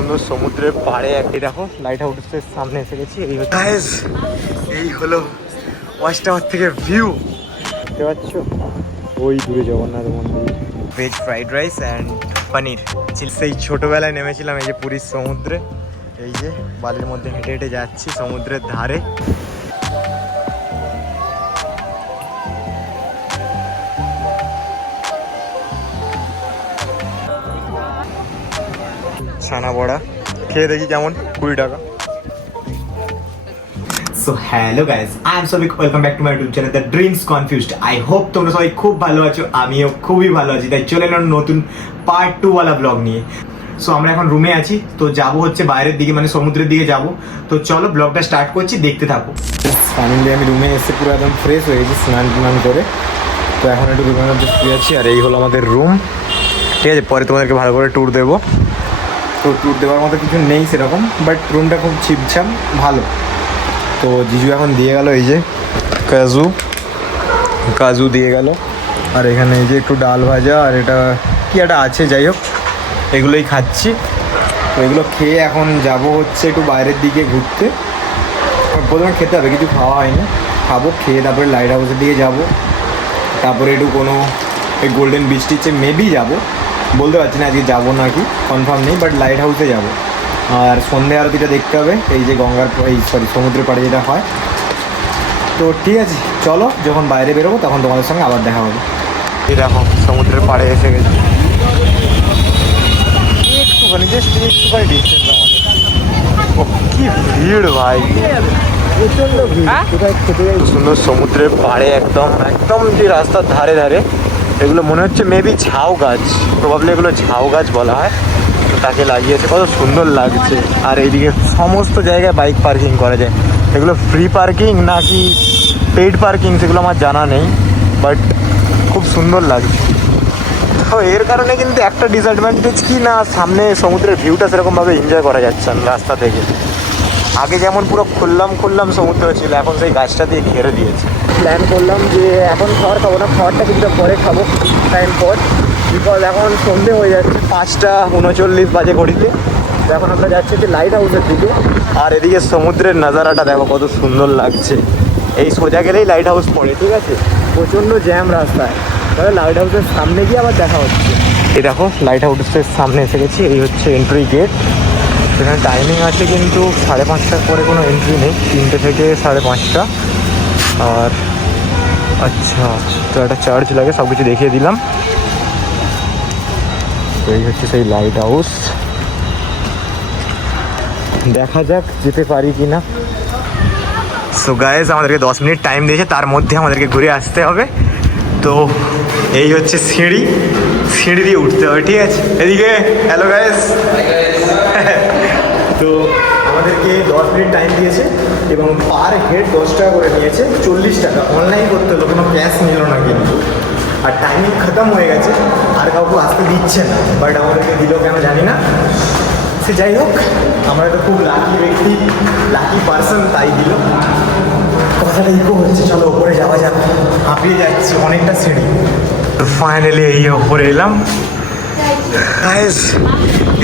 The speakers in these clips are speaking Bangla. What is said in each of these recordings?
সুন্দর সমুদ্রের পাড়ে এই দেখো লাইট হাউসের সামনে এসে গেছি। এই হলো ওয়াচ টাওয়ার থেকে ভিউ, দেখতে পাচ্ছ ওই দূরে জগন্নাথ মন্দির। ভেজ ফ্রাইড রাইস অ্যান্ড পনির। সেই ছোটোবেলায় নেমেছিলাম এই যে পুরীর সমুদ্রে, এই যে বালির মধ্যে হেঁটে হেঁটে যাচ্ছি সমুদ্রের ধারে। ছানা বড়া খেয়ে দেখি কেমন, 20 টাকা। So hello guys, I am Sabik, welcome back to my YouTube channel the dreams confused. I hope তোমরা সবাই খুব ভালো আছো, আমিও খুবই ভালো আছি। তাই চলে এলাম নতুন পার্ট 2 ওয়ালা ব্লগ নিয়ে। সো আমরা এখন রুমে আছি, তো যাব হচ্ছে বাইরের দিকে, মানে সমুদ্রের দিকে যাব। তো চলো ব্লগটা স্টার্ট করছি, দেখতে থাকো। ফাইনালি আমি রুমে এসে পুরো একদম ফ্রেশ হয়ে গেছি স্নান টান করে। তো এখন একটু রুমের মধ্যে শুয়ে আছি, আর এই হলো আমাদের রুম। ঠিক আছে, পরে তোমাদেরকে ভালো করে ট্যুর দেবো। তো ট্যুর দেওয়ার মতো কিছু নেই সেরকম, বাট রুমটা খুব ছিপছাম ভালো। তো জিজু এখন দিয়ে গেল এই যে কাজু দিয়ে গেল, আর এখানে এই যে একটু ডাল ভাজা, আর এটা কি একটা আছে, যাই হোক এগুলোই খাচ্ছি। তো এগুলো খেয়ে এখন যাব হচ্ছে একটু বাইরের দিকে ঘুরতে। প্রথমে খেতে হবে, কিছু খাওয়া হয়নি, খাবো, খেয়ে তারপরে লাইট হাউসের দিকে যাব। তারপরে একটু কোনো এই গোল্ডেন বিচ টিচে মেবি যাবো, বলতে পারছি না আজকে যাবো নাকি, কনফার্ম নেই, বাট লাইট হাউসে যাবো। আর সন্ধে আরতিটা দেখতে হবে, এই যে সমুদ্রের পাড়ে যেটা হয়। তো ঠিক আছে, চলো যখন বাইরে বেরোবো তখন তোমাদের সঙ্গে আবার দেখা হবে। এই দেখো সমুদ্রের পাড়ে এসে গেছি, একটুখানি ডিস্টেন্স আমাদের। কি ভিড় ভাই, প্রচণ্ড ভিড়। কোথায় খেতে যাই, সুন্দর সমুদ্রের পাড়ে একদম একদম যে রাস্তার ধারে ধারে এগুলো মনে হচ্ছে মেবি ঝাউ গাছ, প্রবাবলি এগুলো ঝাউ গাছ বলা হয়। তাকে লাগিয়েছে, কত সুন্দর লাগছে। আর এইদিকে সমস্ত জায়গায় বাইক পার্কিং করা যায়। এগুলো ফ্রি পার্কিং নাকি পেইড পার্কিং সেগুলো আমার জানা নেই, বাট খুব সুন্দর লাগছে। তো এর কারণে কিন্তু একটা ডিসঅ্যাডভান্টেজ কি না, সামনে সমুদ্রের ভিউটা সেরকমভাবে এনজয় করা যাচ্ছে না রাস্তা থেকে। আগে যেমন পুরো খুললাম সমুদ্র ছিল, এখন সেই গাছটা দিয়ে ঘিরে দিয়েছে। প্ল্যান করলাম যে এখন খাবার খাবো না, খাবারটা কিছুটা পরে খাবো, টাইম পর, বিকজ এখন সন্ধে হয়ে যাচ্ছে, 5:39 বাজে ঘড়িতে। এখন আমরা যাচ্ছি যে লাইট হাউসের দিকে। আর এদিকে সমুদ্রের নাজারাটা দেখো কত সুন্দর লাগছে। এই সোজা গেলেই লাইট হাউস পড়ে, ঠিক আছে, প্রচণ্ড জ্যাম রাস্তায়। তাহলে লাইট হাউসের সামনে গিয়ে আবার দেখা হচ্ছে। এই দেখো লাইট হাউসের সামনে এসে গেছি, এই হচ্ছে এন্ট্রি গেট। এখানে টাইমিং আছে কিন্তু 5:30টার পরে কোনো এন্ট্রি নেই, 3টে থেকে 5:30। আর আচ্ছা, তো একটা চার্জ লাগে, সব কিছু দেখিয়ে দিলাম। তো এই হচ্ছে সেই লাইট হাউস, দেখা যাক যেতে পারি কি না। সো গাইজ আমাদেরকে 10 মিনিট টাইম দিয়েছে, তার মধ্যে আমাদেরকে ঘুরে আসতে হবে। তো এই হচ্ছে সিঁড়ি দিয়ে উঠতে হবে, ঠিক আছে। এদিকে হ্যালো গাইজ। তো আমাদেরকে 10 মিনিট টাইম দিয়েছে এবং পার হেড 10 টাকা করে নিয়েছে, 40 টাকা। অনলাইন করতে হলো, কোনো ক্যাশ নিল না কিন্তু। আর টাইমিং খতম হয়ে গেছে, আর কাউকে আসতে দিচ্ছে না, বাট আমাদেরকে দিল কেন জানি না। সে যাই হোক, আমরা তো খুব লাকি ব্যক্তি, লাকি পার্সন, তাই দিল। কথাটা ইকো হচ্ছে, চলো ওপরে যাওয়া যাক, হাঁপিয়ে যাচ্ছি, অনেকটা সিঁড়ি। তো ফাইনালি এই ওপরে এলাম গাইস,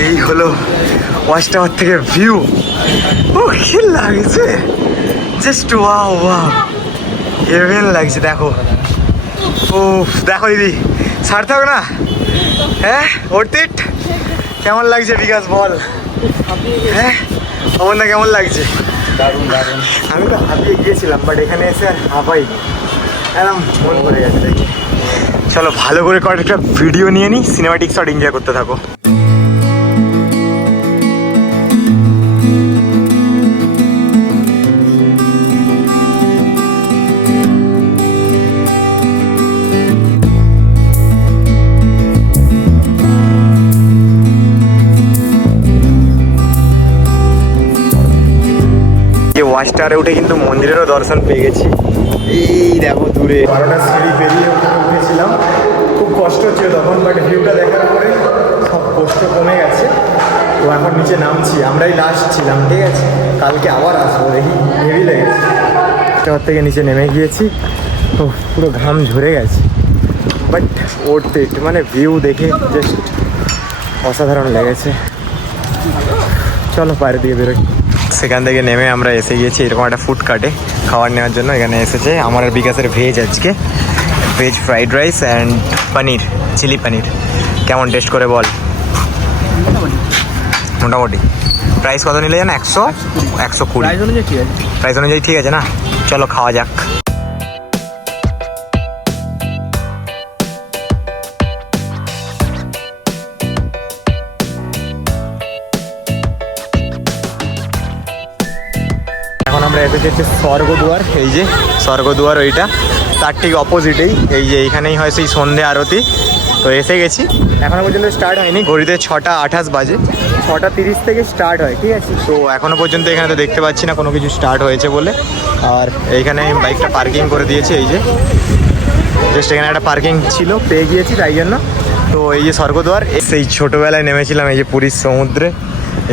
এই হলো ওয়াচ টাওয়ার থেকে ভিউ। ও কি লাগছে, জাস্ট ওয়াও ওয়াও, হেভেন লাগছে। দেখো ও দেখো দিদি, ছাড়তে হবে না, হ্যাঁ ওরতিট। কেমন লাগছে বিকাশ বল? হ্যাঁ আমার না, কেমন লাগছে? দারুণ দারুণ। আমি তো হাঁপিয়ে গিয়েছিলাম, বাট এখানে এসে আর হাঁপাইনি, একদম মন ভরে গেছে দেখি। চলো ভালো করে কয়েকটা ভিডিও নিয়ে নিই, সিনেমাটিক শট এনজয় করতে থাকো। ওয়াচ টাওয়ারে উঠে কিন্তু মন্দিরেরও দর্শন পেয়ে গেছি। এই দেখো দূরে 12টা সিঁড়ি পেরিয়ে উঠেছিলাম, খুব কষ্ট হচ্ছিল তখন, বাট ভিউটা দেখার পরে সব কষ্ট কমে গেছে। তো এখন নিচে নামছি, আমরাই লাস্ট ছিলাম, ঠিক আছে, কালকে আবার আসবো, দেখি হেভি লেগেছে। টাওয়ার থেকে নিচে নেমে গিয়েছি, তো পুরো ঘাম ঝরে গেছে, বাট ওঠতে মানে ভিউ দেখে জাস্ট অসাধারণ লেগেছে। চলো বাইরে দিকে বেরোই। সেখান থেকে নেমে আমরা এসে গিয়েছি এরকম একটা ফুডকার্টে খাবার নেওয়ার জন্য। এখানে এসেছে আমার আর বিকাশের ভেজ, আজকে veg fried rice and paneer, chilli paneer. কেমন টেস্ট করে বল? মোটামুটি। প্রাইস কত নিলে জানো? 120। প্রাইস অনুযায়ী ঠিক আছে না? চলো খাওয়া যাক। এখন আমরা এসেছি হচ্ছে স্বর্গদুয়ার। এই যে স্বর্গদুয়ার, ওইটা তার ঠিক অপোজিটেই। এই যে এইখানেই হয় সেই সন্ধে আরতি। তো এসে গেছি, এখনও পর্যন্ত স্টার্ট হয়নি। ঘড়িতে 6:28 বাজে, 6:30 থেকে স্টার্ট হয়, ঠিক আছে। তো এখনও পর্যন্ত এখানে তো দেখতে পাচ্ছি না কোনো কিছু স্টার্ট হয়েছে বলে। আর এইখানে আমি বাইকটা পার্কিং করে দিয়েছি। এই যে জাস্ট এখানে একটা পার্কিং ছিল, পেয়ে গিয়েছি তাই জন্য। তো এই যে স্বর্গদুয়ার, সেই ছোটোবেলায় নেমেছিলাম এই যে পুরীর সমুদ্রে।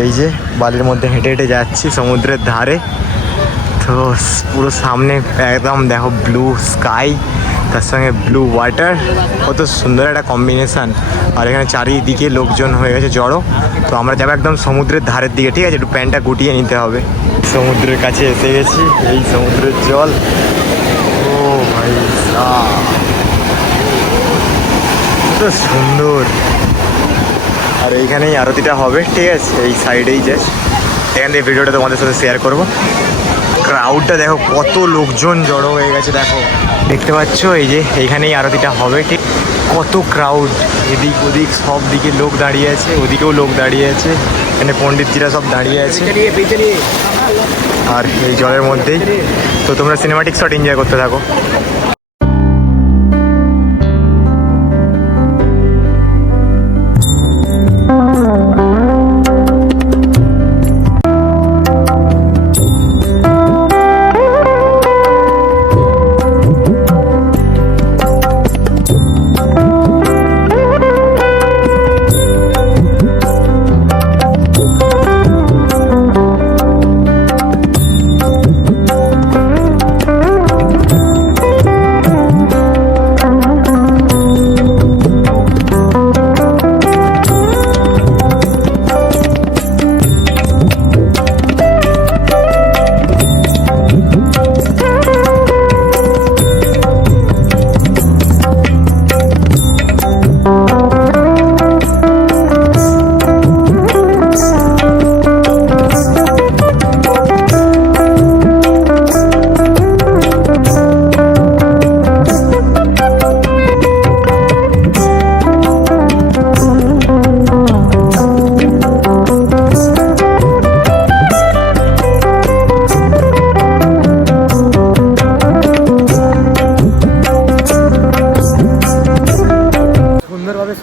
এই যে বালির মধ্যে হেঁটে হেঁটে যাচ্ছি সমুদ্রের ধারে। তো পুরো সামনে একদম দেখো ব্লু স্কাই, তার সঙ্গে ব্লু ওয়াটার, কত সুন্দর একটা কম্বিনেশান। আর এখানে চারিদিকে লোকজন হয়ে গেছে জড়ো। তো আমরা যাবো একদম সমুদ্রের ধারের দিকে, ঠিক আছে। একটু প্যান্টটা গুটিয়ে নিতে হবে। সমুদ্রের কাছে এসে গেছি, এই সমুদ্রের জল, ও ভাই কত সুন্দর। আর এইখানেই আরতিটা হবে, ঠিক আছে। এই সাইডেই জাস্ট এখান থেকে ভিডিওটা তোমাদের সাথে শেয়ার করবো। ক্রাউডটা দেখো, কত লোকজন জড়ো হয়ে গেছে দেখো, দেখতে পাচ্ছ। এই যে এইখানেই আরতিটা হবে, ঠিক। কত ক্রাউড, এদিক ওদিক সব দিকে লোক দাঁড়িয়ে আছে, ওদিকেও লোক দাঁড়িয়ে আছে, এখানে পণ্ডিতজিরা সব দাঁড়িয়ে আছে। আর এই জলের মধ্যেই তো তোমরা সিনেমাটিক শট এনজয় করতে থাকো।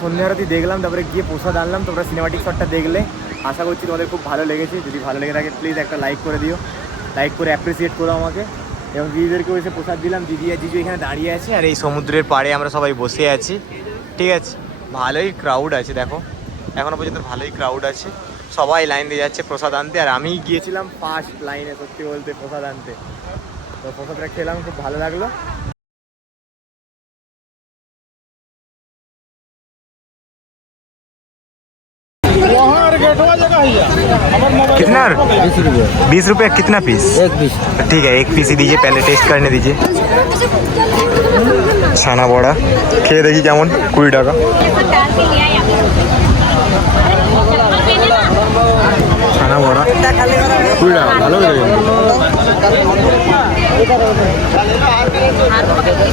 সন্ধ্যা আরতি দেখলাম, তারপরে গিয়ে প্রসাদ আনলাম। তোমরা সিনেমাটিক শটটা দেখলে, আশা করছি তোমাদের খুব ভালো লেগেছে। যদি ভালো লেগে থাকে প্লিজ একটা লাইক করে দিও, লাইক করে অ্যাপ্রিসিয়েট করো আমাকে। এবং দিদিদেরকেও এসে প্রসাদ দিলাম। দিদি আর জিজু এখানে দাঁড়িয়ে আছে, আর এই সমুদ্রের পাড়ে আমরা সবাই বসে আছি, ঠিক আছে। ভালোই ক্রাউড আছে দেখো, এখনও পর্যন্ত ভালোই ক্রাউড আছে। সবাই লাইন দিয়ে যাচ্ছে প্রসাদ আনতে, আর আমি গিয়েছিলাম ফার্স্ট লাইনে সত্যি বলতে প্রসাদ আনতে। তো প্রসাদটা খেলাম, খুব ভালো লাগলো। कितना? 20 रुपये। कितना पीस? 1 पीस। ठीक है, 1 पीस ही दीजिए, पहले टेस्ट करने दीजिए। ছানা বড়া খেয়ে দেখি কেমন। 20 টাকা। ছানা বড়া 20 টাকা, ভালো লাগে।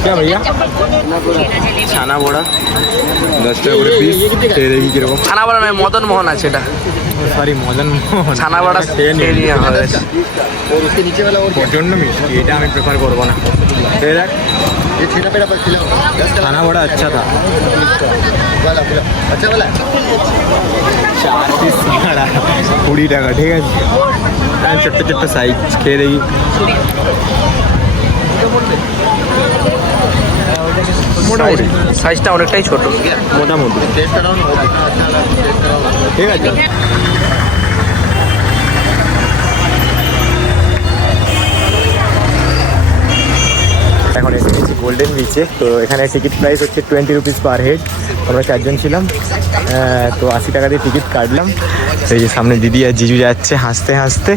क्या भैया? ছানা বড়া 10 টাকা করে পিস। খেয়ে দেখি কিরকম। ছানা বড়া নয়, মদন মোহন আছে এটা। সরি, মদন মোহন। ছানা বড়া খেয়ে নিয়ে নিয়ে হয়েছে। প্রচণ্ড মিষ্টি, এটা আমি প্রেফার করবো না। খেয়ে দেখ, खाना बड़ा अच्छा था। 4 পিস 20 টাকা, ঠিক আছে। ছোট্ট ছোট্ট সাইজ, খেয়ে দেখি। মোটামুটি সাইজটা অনেকটাই ছোট, মোটামুটি ঠিক আছে। এখন এসে গেছি গোল্ডেন গোল্ডেন বিচে। তো এখানে টিকিট প্রাইস হচ্ছে 20 রুপিস পার হেড। আমরা 4 জন ছিলাম, তো 80 টাকা দিয়ে টিকিট কাটলাম। এই যে সামনে দিদি আর জিজু যাচ্ছে হাসতে হাসতে,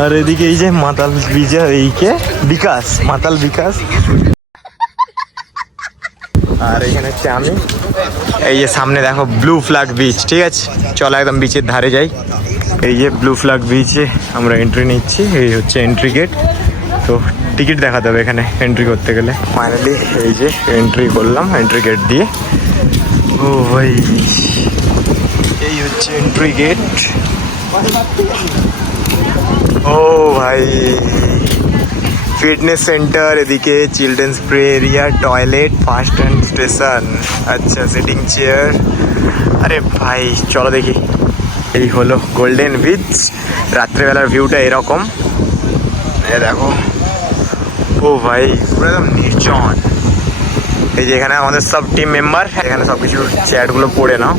আর এদিকে এই যে মাতাল বিজা, এইকে বিকাশ, মাতাল বিকাশ, আর এখানে হচ্ছে আমি। এই যে সামনে দেখো ব্লু ফ্ল্যাগ বিচ, ঠিক আছে চলো একদম বিচের ধারে যাই। এই যে ব্লু ফ্ল্যাগ বিচে আমরা এন্ট্রি নিচ্ছি, এই হচ্ছে এন্ট্রি গেট। তো টিকিট দেখাতে হবে এখানে এন্ট্রি করতে গেলে। ফাইনালি এই যে এন্ট্রি করলাম এন্ট্রি গেট দিয়ে। ও ভাই, এই হচ্ছে এন্ট্রি গেট। ও ভাই, ফিটনেস সেন্টার, এদিকে children's play area, toilet, first and station, আচ্ছা সিটিং চেয়ার। আরে ভাই চলো দেখি। এই হলো গোল্ডেন বিচ, রাত্রেবেলার ভিউটা এরকম। এ দেখো, ও ভাই পুরো একদম নির্জন। এই যে এখানে আমাদের সব টিম মেম্বার, এখানে সব কিছু চ্যাটগুলো পড়ে নাও।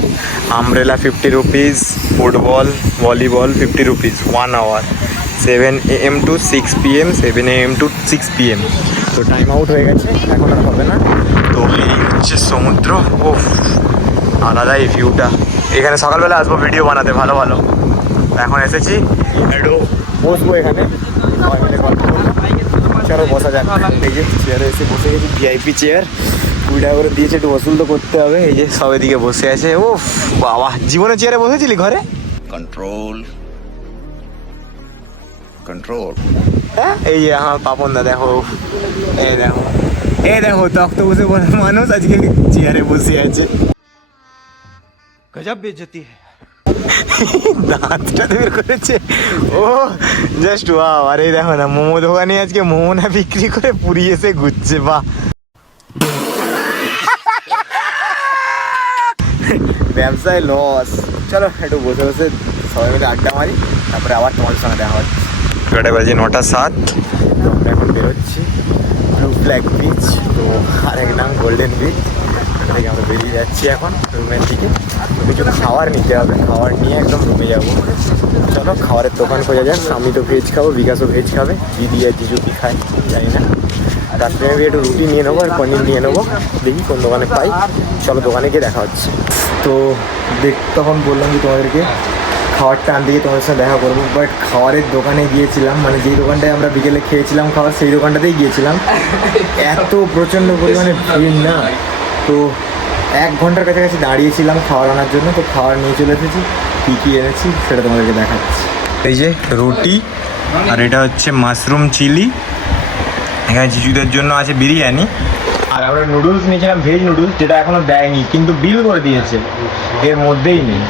Umbrella 50 rupees, football volleyball 50 rupees 1 hour, 7 AM to 6 PM, 7 AM to 6 PM। তো টাইম আউট হয়ে গেছে, এখন আর হবে না। তো এই হচ্ছে সমুদ্র, ও আলাদা এই ভিউটা। এখানে সকালবেলা আসবো ভিডিও বানাতে ভালো ভালো। এখন এসেছি, একটু বসবো এখানে, সবাই মিলে গল্প করবো। চলো বসা যাক। এই যে চেয়ারে এসে বসে গেছি, ভিআইপি চেয়ার, 20 টাকা করে দিয়েছে, একটু ওসুল তো করতে হবে। এই যে সব এদিকে বসে আছে। ও বাবা, জীবনে চেয়ারে বসেছিলি ঘরে? Control. Control. হ্যাঁ, এই যে আমার পাপন দা দেখো, এই দেখো, এই দেখো তক্ত বসে মানুষ আজকে চেয়ারে বসে আছে। গজব বেজতি, দাঁতটা বের করেছে ও, জাস্ট ওয়াও। আর এই দেখো না, মোমো দোকানে আজকে মোমো না বিক্রি করে পুরি এসে ঘুরছে, বাহ। ব্যবসায় লস। চলো একটু বসে বসে সবাই মিলে আড্ডা মারি, তারপরে আবার তোমাদের সঙ্গে দেখা হচ্ছে। ঘড়িটা বাজে 9:07। তো আমরা এখন বেরোচ্ছি ব্লু ফ্ল্যাগ বিচ, তো আরেক নাম গোল্ডেন বিচ। থেকে আমরা বেরিয়ে যাচ্ছি এখন রুমের দিকে। কিছু খাবার নিতে হবে, খাবার নিয়ে একদম রুমে যাবো। চলো খাবারের দোকান খোঁজা যাক। আমি তো ভেজ খাবো, বিকাশও ভেজ খাবে, দিদি আর জিজু কি খায় জানি না। রাত্রে আমি একটু রুটি নিয়ে নেবো আর পনির নিয়ে নেবো, দেখি কোন দোকানে পাই। চলো দোকানে গিয়ে দেখা হচ্ছে। তো তখন বললাম যে তোমাদেরকে খাবারটা আনতে গিয়ে তোমাদের সাথে দেখা করবো, বাট খাবারের দোকানে গিয়েছিলাম, মানে যেই দোকানটায় আমরা বিকেলে খেয়েছিলাম খাবার, সেই দোকানটাতেই গিয়েছিলাম। এত প্রচণ্ড পরিমাণে ভিড় না, তো 1 ঘন্টার কাছাকাছি দাঁড়িয়েছিলাম খাবার আনার জন্য। তো খাবার নিয়ে চলে এসেছি, কী কী এনেছি সেটা তোমাদেরকে দেখাচ্ছি। এই যে রুটি, আর এটা হচ্ছে মাশরুম চিলি। এখানে জিজুদের জন্য আছে বিরিয়ানি, আর আমরা নুডলস নিয়েছিলাম, ভেজ নুডলস, যেটা এখনো দেয়নি কিন্তু বিল করে দিয়েছে, এর মধ্যেই নেই।